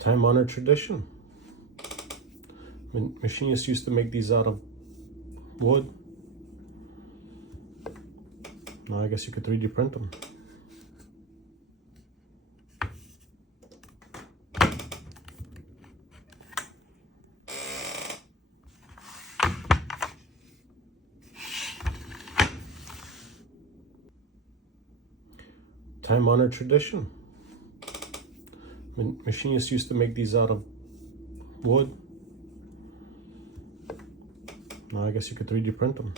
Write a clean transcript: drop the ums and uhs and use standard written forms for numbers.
Time-honored tradition. Machinists used to make these out of wood. Now I guess you could 3D print them. Time-honored tradition. Machinists used to make these out of wood. Now I guess you could 3D print them.